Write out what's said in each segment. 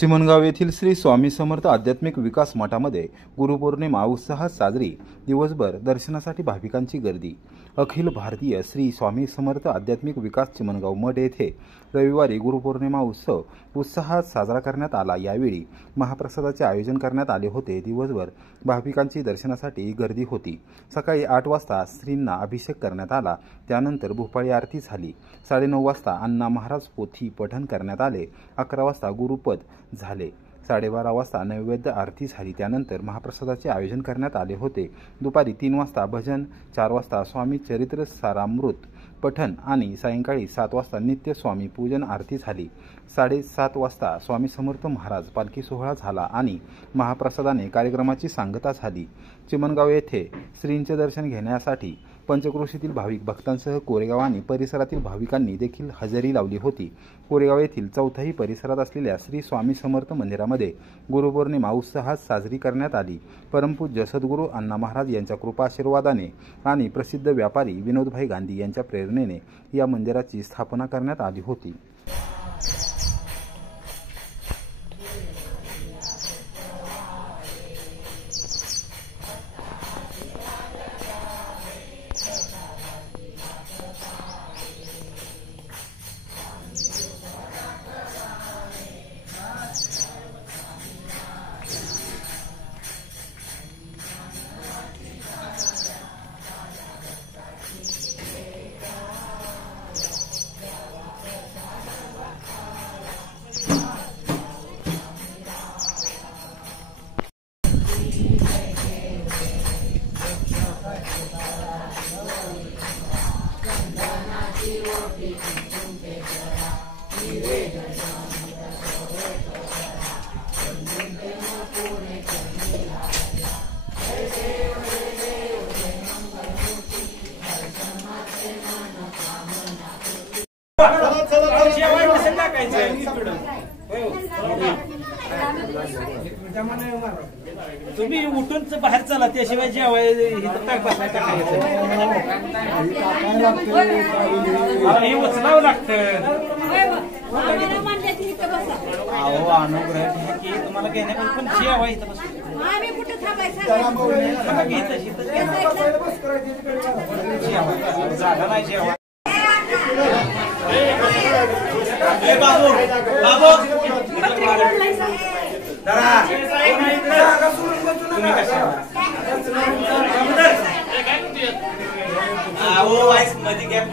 चिमणगाव येथील श्री स्वामी समर्थ आध्यात्मिक विकास मठामध्ये गुरुपौर्णिमा उत्साहात साजरी। दिवसभर दर्शनासाठी भाविकांची गर्दी। अखिल भारतीय श्री स्वामी समर्थ आध्यात्मिक विकास चिमणगाव मठ येथे रविवारी गुरुपौर्णिमा उत्सव उत्साहात साजरा करण्यात आला। यावेळी महाप्रसादाचे आयोजन करण्यात आले होते। दिवसभर भाविकांची दर्शनासाठी गर्दी होती। सकाळी 8 वाजता श्रींना अभिषेक करण्यात आला। त्यानंतर भूपाळी आरती झाली। 9:30 वाजता अण्णा महाराज पोथी पठण करण्यात आले। 11 वाजता गुरुपद झाले। 12:30 वाजता नैवेद्य आरती झाली। त्यानंतर महाप्रसादाचे आयोजन करण्यात आले होते। दुपारी 3 वाजता भजन, 4 वाजता स्वामी चरित्र सारामृत पठण आणि सायंकाळी 7 वाजता नित्य स्वामी पूजन आरती झाली। 7:30 वाजता स्वामी समर्थ महाराज पालखी सोहळा झाला आणि महाप्रसादाने कार्यक्रमाची सांगता झाली। चिमणगाव येथे श्रींचे दर्शन घेण्यासाठी पंचक्रोशीतील भाविक भक्तांसह कोरेगाव आणि परिसरातील भाविकांनी देखील हजेरी लावली होती। कोरेगाव येथील चौथाही परिसरात असलेल्या श्री स्वामी समर्थ मंदिरामध्ये गुरुपौर्णिमा उत्साहात साजरी करण्यात आली। परमपूज्य सद्गुरू अण्णा महाराज यांच्या कृपा आशीर्वादाने आणि प्रसिद्ध व्यापारी विनोदभाई गांधी यांच्या प्रेरणेने या मंदिराची स्थापना करण्यात आली होती। तुम्ही उठून बाहेर चला, त्याशिवाय जेवाय उचलावं लागतं। अहो अनुग्रह घ्या की तुम्हाला घेण्याकडे पण जेवा इथं जागा नाही जेवा। मध्ये गॅप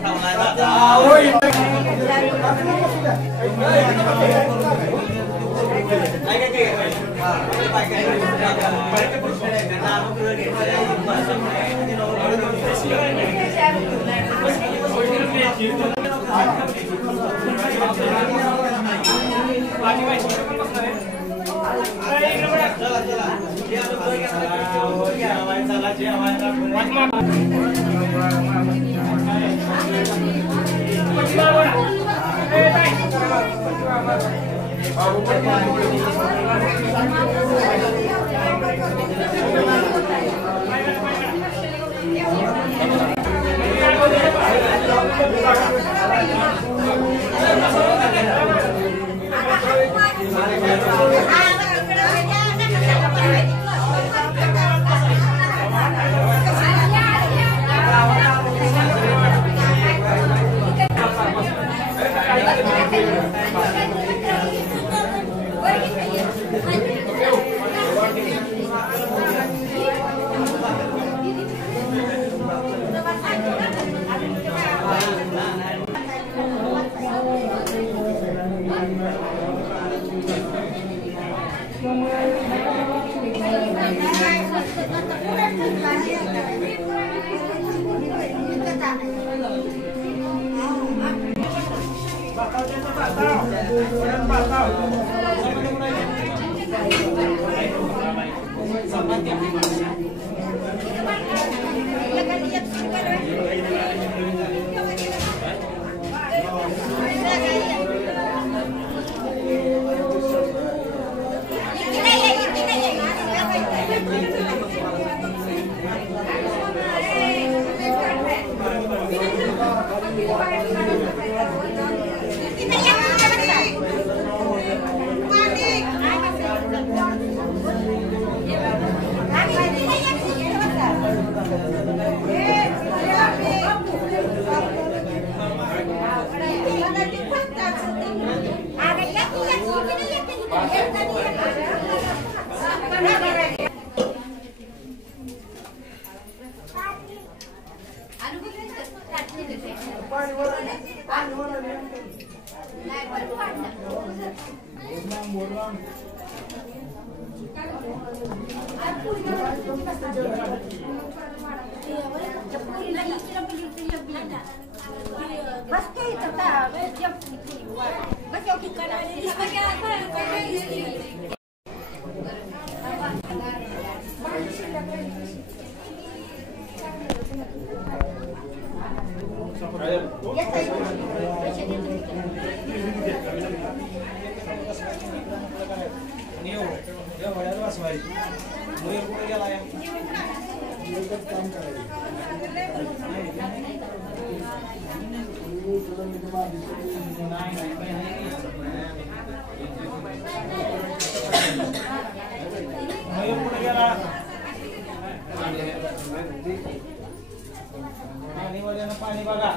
पाणी बघा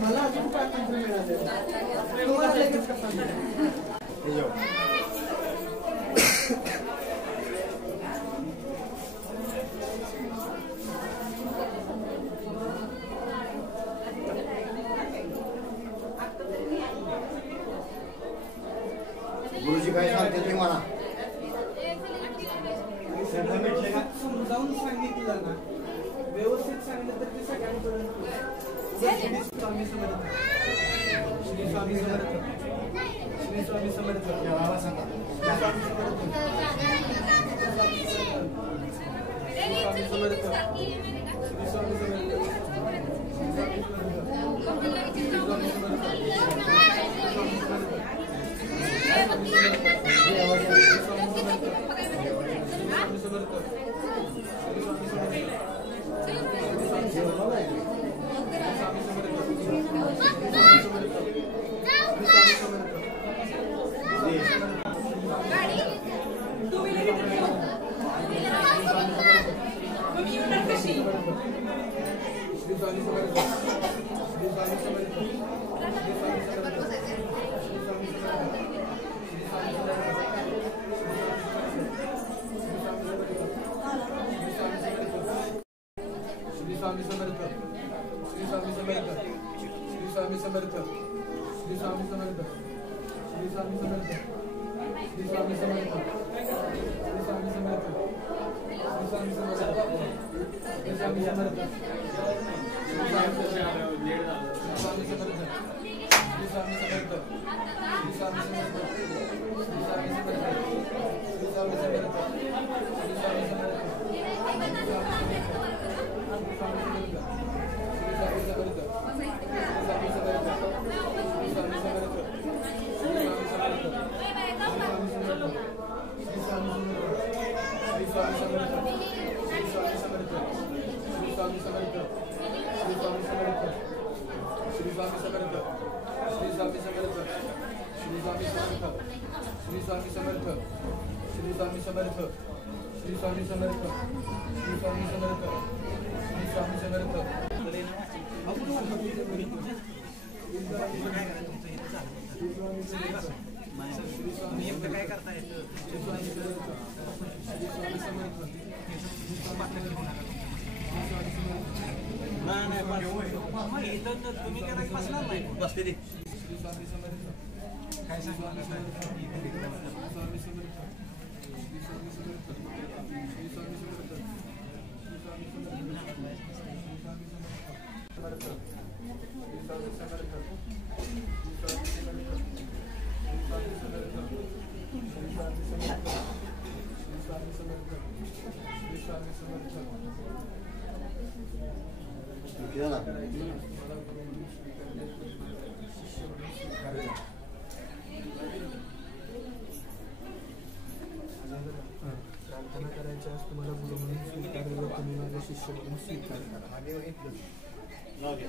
मला अजून काय मिळाले गुरुजी काय सांगते ते मला समजावून सांगितलं ना व्यवस्थित सांगितलं तर ते सगळ्यांपर्यंत श्री स्वामी समर्थ श्री स्वामी समर्थ श्री स्वामी समर्थ सांगा स्वामी समर्थ श्री स्वामी समर्थ श्री स्वामी Gaड़ी 2 मिनट स्वामी समर्थ श्री स्वामी समर्थ श्री स्वामी समर्थ श्री स्वामी समर्थ श्री स्वामी समर्थ श्री स्वामी समर्थ श्री स्वामी समर्थ श्री स्वामी समर्थ श्री स्वामी समर्थ श्री स्वामी समर्थ श्री स्वामी समर्थ श्री स्वामी समर्थ श्री स्वामी समर्थ श्री स्वामी समर्थ श्री स्वामी समर्थ श्री स्वामी समर्थ श्री स्वामी समर्थ श्री स्वामी समर्थ श्री स्वामी समर्थ काय करताय नाही तुम्ही काय बसणार नाही बसते ते काय सांगणार प्रार्थना करायच्या तुम्हाला गुरु म्हणून स्वीकारलं तुम्ही माझ्या शिष्य म्हणून स्वीकार करा मागे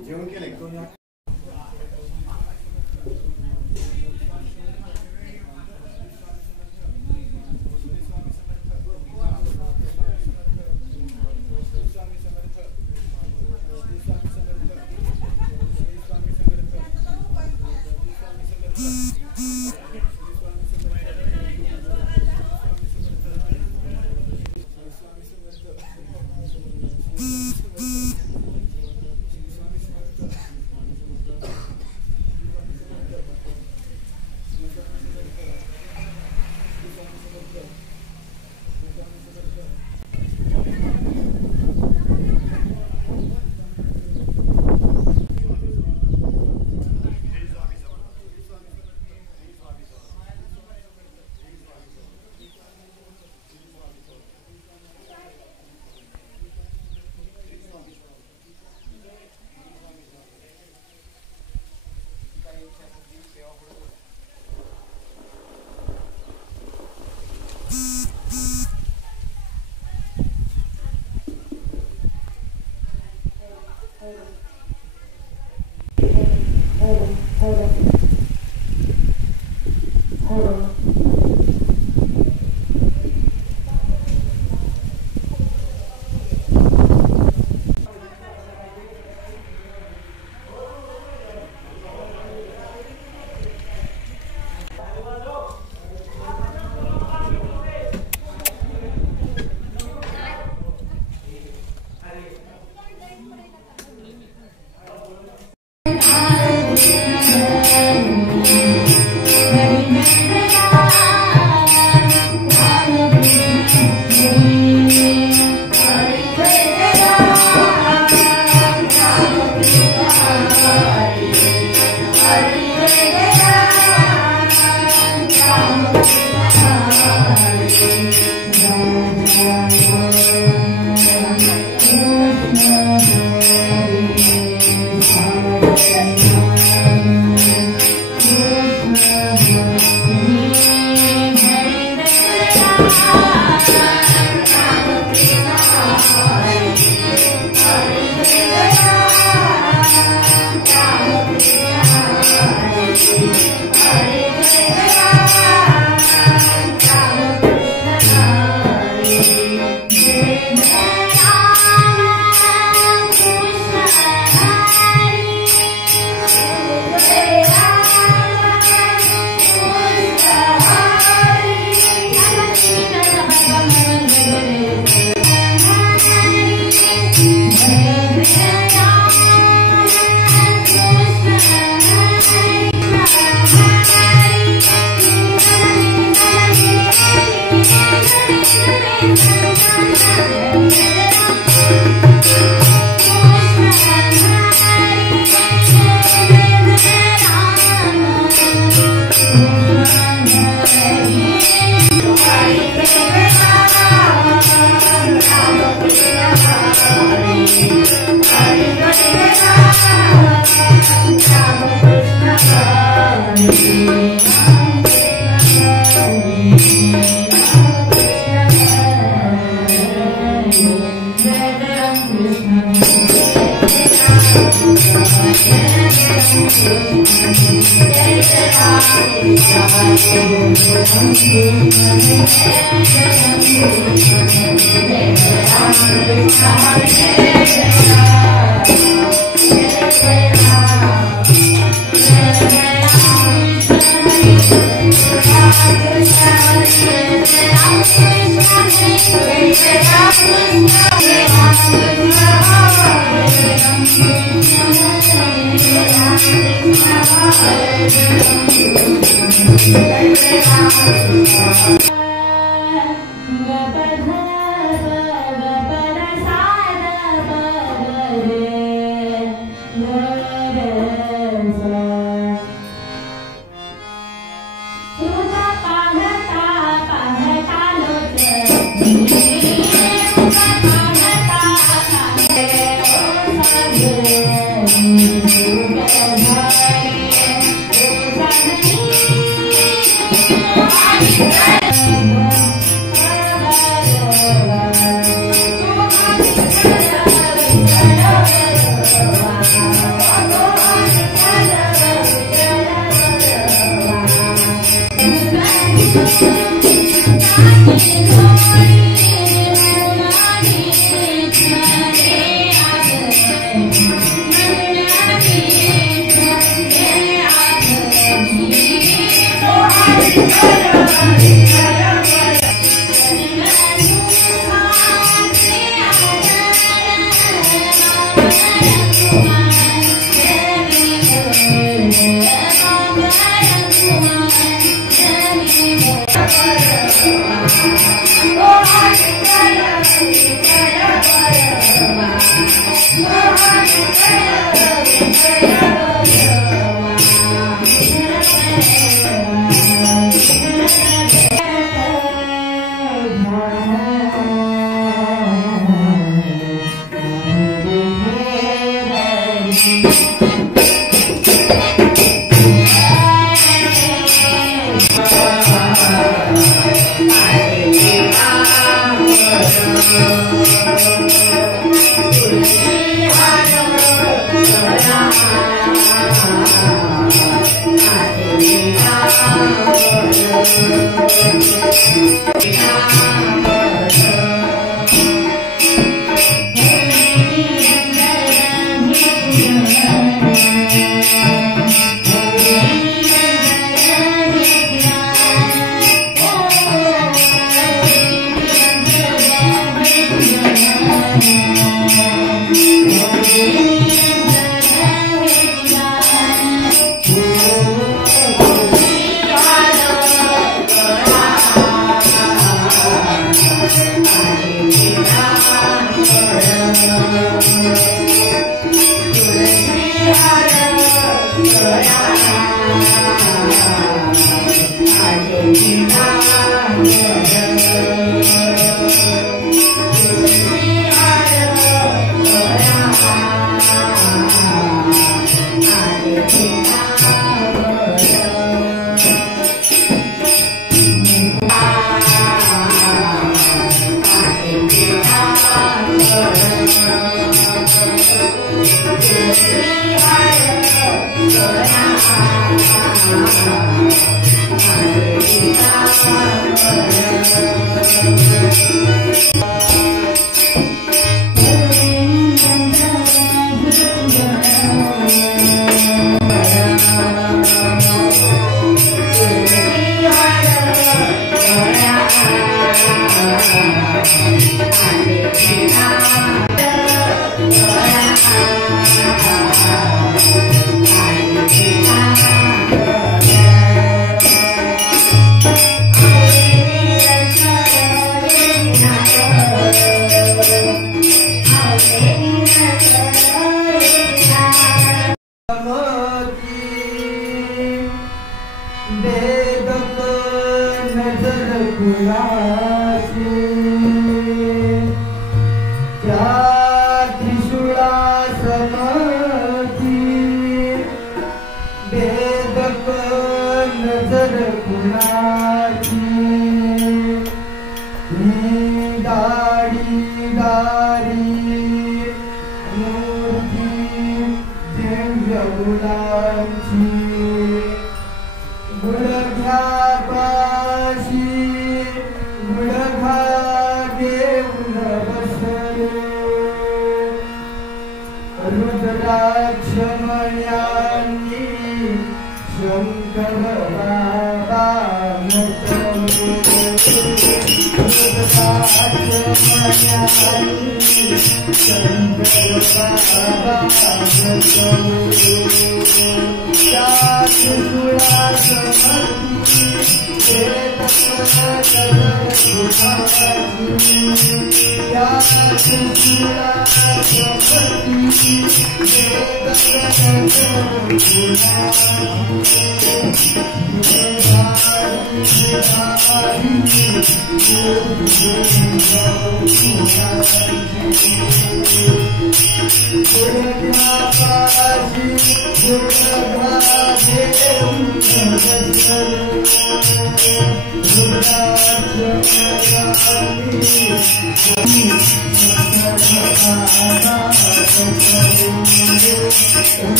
जेवण केलंय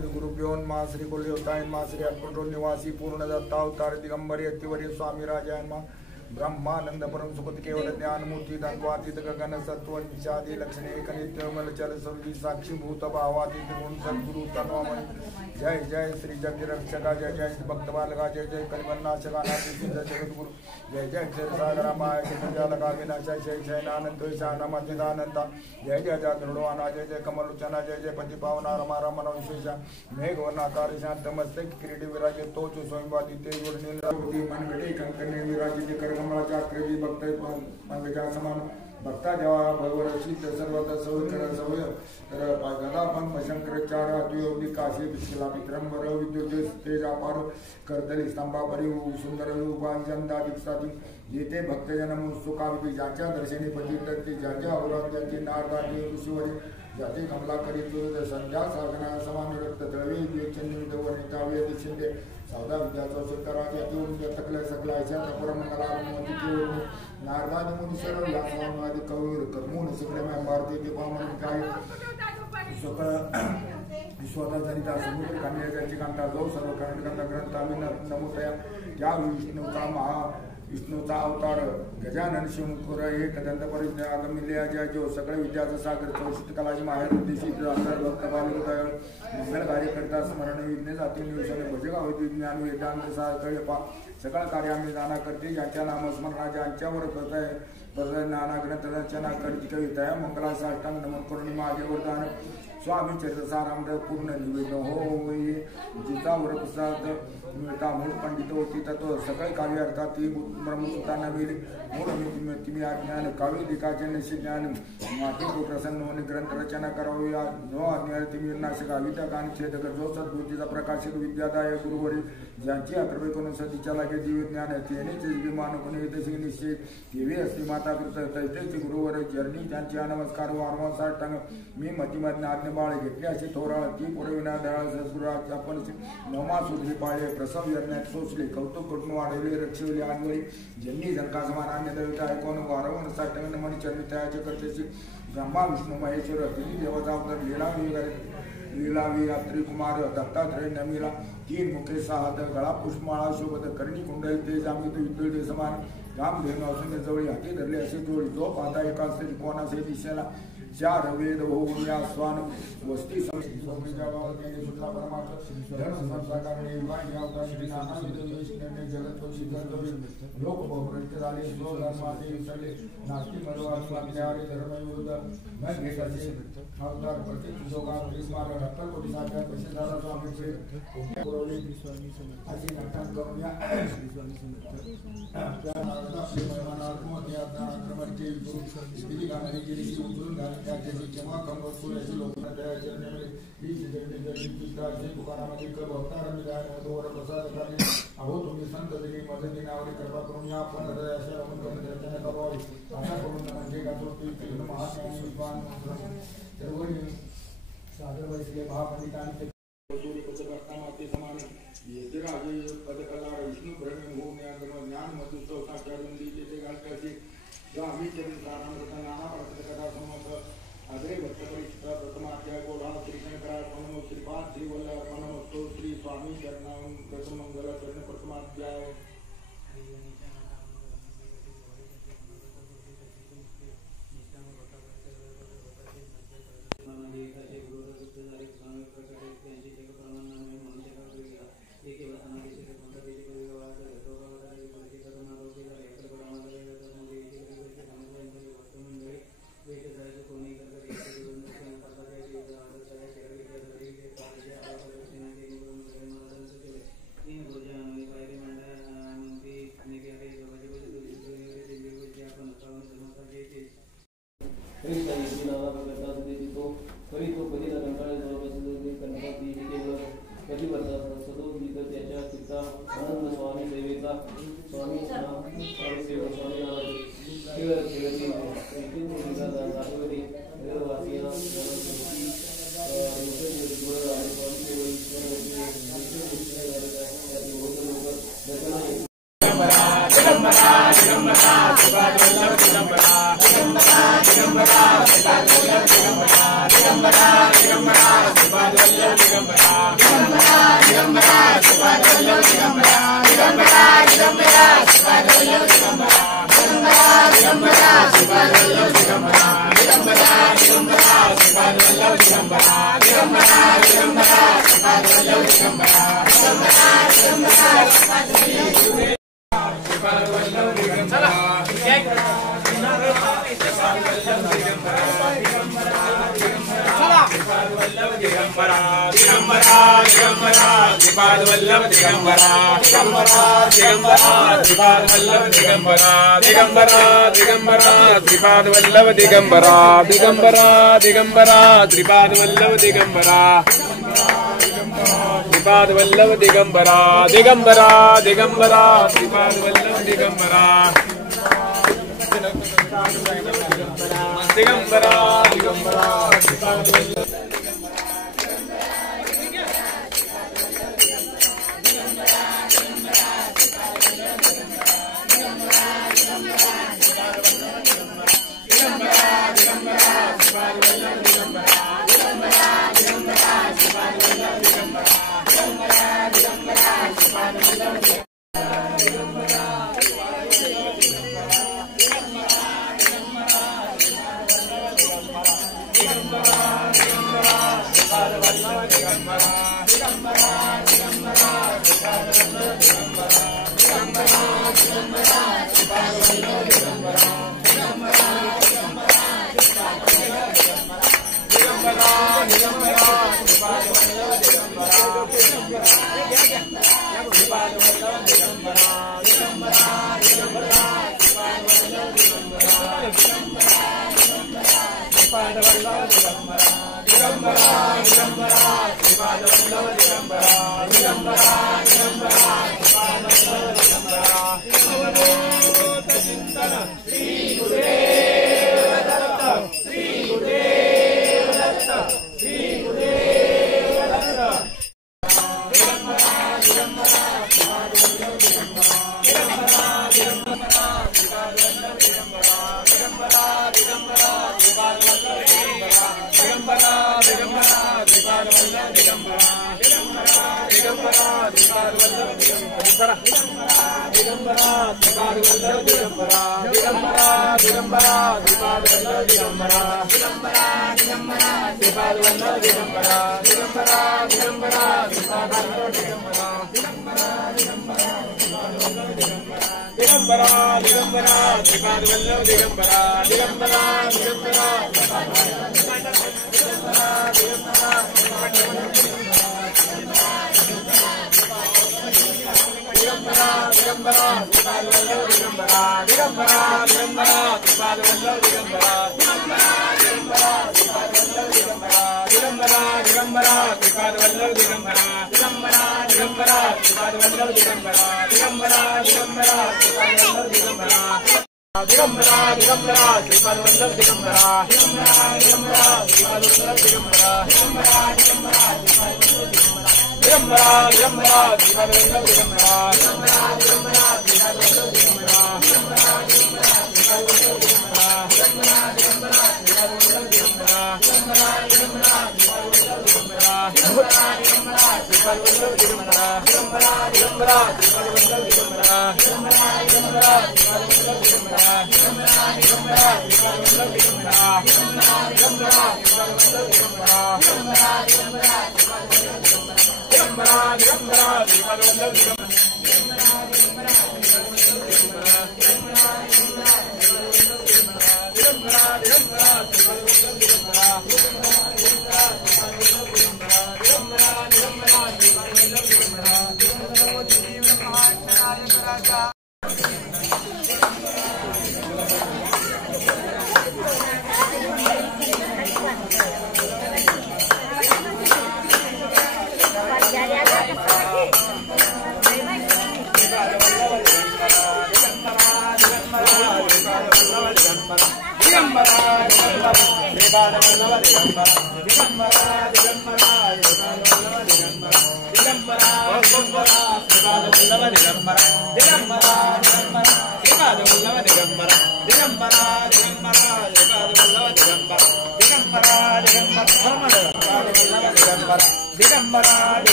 गुरुभ्यो नमः श्री कुलदेवताय नमः श्री अल्पटो निवासी पूर्ण दत्ता अवतार दिगंबरी अतिवर्य स्वामी राजाय नमः ब्रह्मानंद परम सुखद केवल ज्ञान मूर्ति तत्वातीत गगन सत्व निचादी लक्षण एक नित्य मल चल सर्वी साक्षी भूत भावातीत गुण सद्गुरु तन्वामणि जय जय श्री जगत रक्षका जय जय भक्त बालका जय जय कलिवन्नाशका नाथ सिद्ध जगद्गुरु जय जय क्षीर सागर माय जलका विनाशय जय जय नानंद शानमतिदानंद जय जय जागरुणवाना जय जय कमलोचना जय जय पति पावना रमा रमण विशेषा मेघवर्णाकार शांत मस्तक किरीटी विराजे तोच स्वयंवादी तेज नील मनगटे कंकण विराजित कर कमलाचाक्री भक्त पंकजा समान भक्ता जेव्हा भगवर सिद्ध सर्वता सवय कर सवय तर गदा पण शंकराचार्य अद्वैत काशी पिछला विक्रमवर विद्युत तेज अपार करतली स्तंभापरी सुंदर उपांजंदा दिवसाती येथे भक्तजन सुखाविधी ज्याच्या दर्शनी पतित ज्याच्या अवराध्याची नारदाची ऋषीवरी ज्याचे कमला करीत संध्या साधना समानुरक्त तळवे चंद्र वनितावे शिंदे सावधा विद्याचा शेतकराच्या अतिवृत्त तकल्या सकलायच्या परमंगला नारदानी मुनीश्वर या स्वामी कवीर कर्मून सगळे भारतीय दीपामन काय स्वतः जनिता समुद्र कन्याची कांता जो सर्व कर्णकंड ग्रंथामी नमोतया त्या विष्णूचा अवतार गजानन शिवमुखर एक दंत परिज्ञागमिल्या जो सगळे विद्याचा सागर चौषित कलाची माहेर उद्देशी भक्त बालुदय मंगल कार्य करता स्मरण विघ्न जाती निवसन भजगाव विज्ञान वेदांत साकळे सगळं कार्य आम्ही जाणा करते ज्यांच्या नामस्मरणा ज्यांच्यावर नाना ग्रंथ रचना करती कविता मंगला साष्टांग नमन करून माझे वरदान स्वामी चरित्रसारामृत पूर्ण निवेदन हो जितावर प्रसाद मिळता मूळ पंडित होती तत्व सकळ काव्य अर्थात ती ब्रह्मसूत्रांना वेळी मूळ तुम्ही ज्ञान काव्य दिकाचे निश्चित ज्ञान माती को प्रसन्न होणे ग्रंथ रचना करावी जो अज्ञान तुम्ही नाशक विद्या आणि छेदक जो सद्बुद्धीचा प्रकाशक विद्यादाय गुरुवरी ज्यांची अकर्वे करून सतीच्या लागे दिव्य ज्ञान तेनेच विमान कोणी तशी निश्चित देवी असते माता कृत तैतेची गुरुवर जर्नी त्यांची नमस्कार वारंवार टांग मी मतिमधन आज्ञा बाळ घेतले असे थोराळ ती पुरविना दयाळ सद्गुराचे आपण नवमा सुधरी पाळे प्रसव यज्ञात सोचले कौतुक करून वाढवले रक्षवले आणवळी ज्यांनी जनका समान अन्य देवता ऐकून वारंवार साठवून मनी चरणी तयाचे करतेची ब्रह्मा विष्णू महेश्वर तिन्ही देवता अवतार लीलावी रात्री कुमार दत्तात्रय नमीला तीन मुखे साहत गळा पुष्पमाळा शोभत करणी कुंडल तेज आम्ही विद्युत समान राम धेनु असून जवळी हाती धरले असे जोडी जो पाहता एका कोणाचे दिशेला चार वेद होऊन या स्वान वस्ती लोक बहुरंत झाले जो धर्माचे विसरले नास्ती मधुवारे धर्मयुद्ध न घेत असे अवतार प्रत्येक जोगा स्मार रक्तकोटी साध्या कसे झाला स्वामीचे पुरवले असे नाटक करून या जेव्हा कंबर सूर्याची लोकांना दयाचरणामध्ये ही चित्रची दुकानामध्ये कर अवतार मिळाल्यावर प्रसाद करणे अहो तुम्ही संत दिली मदत दिनावरी कृपा करून या आपण हृदयाच्या रमण करून रचना करावी अशा करून म्हणजे का महात्मा विद्वान सर्वही सादर वैसले महापंडितांचे ते समान येते राजे पदकला विष्णू ब्रह्म होऊन ज्ञान मधुत्व साक्षारून ते घालते आम्ही नाना कथा समोर अग्रे भक्त परिचिता प्रथमाध्याय गोढा श्रीशंकरा श्रीपाद श्रीवल्लभ मनमस्तो श्री स्वामी शरणाम प्रथमंगल चरण प्रथमाध्याय दिगंबरा दिगंबरा श्रीपाद वल्लभ दिगंबरा दिगंबरा श्रीपाद वल्लभ दिगंबरा दिगंबरा दिगंबरा श्रीपाद वल्लभ दिगंबरा दिगंबरा दिगंबरा श्रीपाद वल्लभ दिगंबरा श्रीपाद वल्लभ दिगंबरा दिगंबरा दिगंबरा श्रीपाद वल्लभ दिगंबरा दिगंबरा दिगंबरा श्रीपाद वल्लभ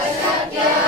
अशक्य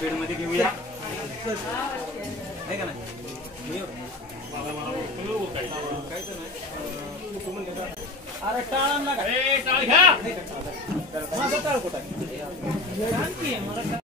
बेडमध्ये घेऊया आहे का नाही अरे टाळ आणला का टाळ घ्या माझा टाळ कुठं आहे